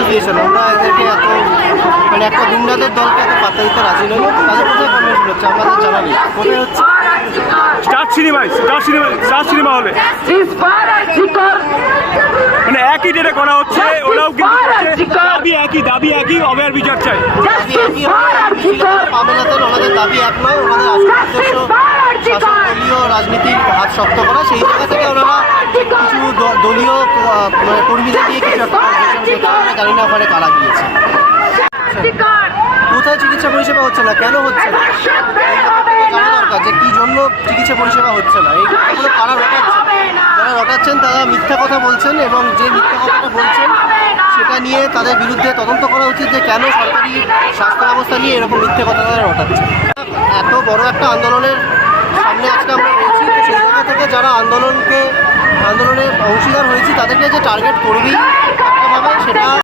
দিয়েছেন আমরা এদেরকে এত মানে একটা গুন্ডাদের দলকে এত পাত্তা দিতে রাজি নই। তাদের কোথায় কনভেন্স হচ্ছে আমাদের জানা নেই। কোথায় হচ্ছে স্টার সিনেমায় স্টার সিনেমা স্টার হলে! মানে একই ডেটে করা হচ্ছে ওরাও কিন্তু দাবি একই দাবি একই অবেয়ার বিচার চাই। ওনাদের দাবি এক নয় ওনাদের আসল উদ্দেশ্য শাসকদলীয় রাজনীতির হাত শক্ত করা। সেই জায়গা থেকে ওনারা দলীয় মানে কর্মীদের দিয়ে কিছু একটা জানি না ওখানে কারা গিয়েছে! কোথায় চিকিৎসা পরিষেবা হচ্ছে না? কেন হচ্ছে না? জানা যে কি জন্য চিকিৎসা পরিষেবা হচ্ছে না। এই কথাগুলো কারা রটাচ্ছেন? যারা রটাচ্ছেন, তারা মিথ্যা কথা বলছেন এবং যে মিথ্যা কথাটা বলছেন, সেটা নিয়ে তাদের বিরুদ্ধে তদন্ত করা উচিত যে কেন সরকারি স্বাস্থ্য ব্যবস্থা নিয়ে এরকম মিথ্যে কথা তারা রটাচ্ছে এত বড় একটা আন্দোলনের সামনে তাদেরকে যে টার্গেট করবি সেটা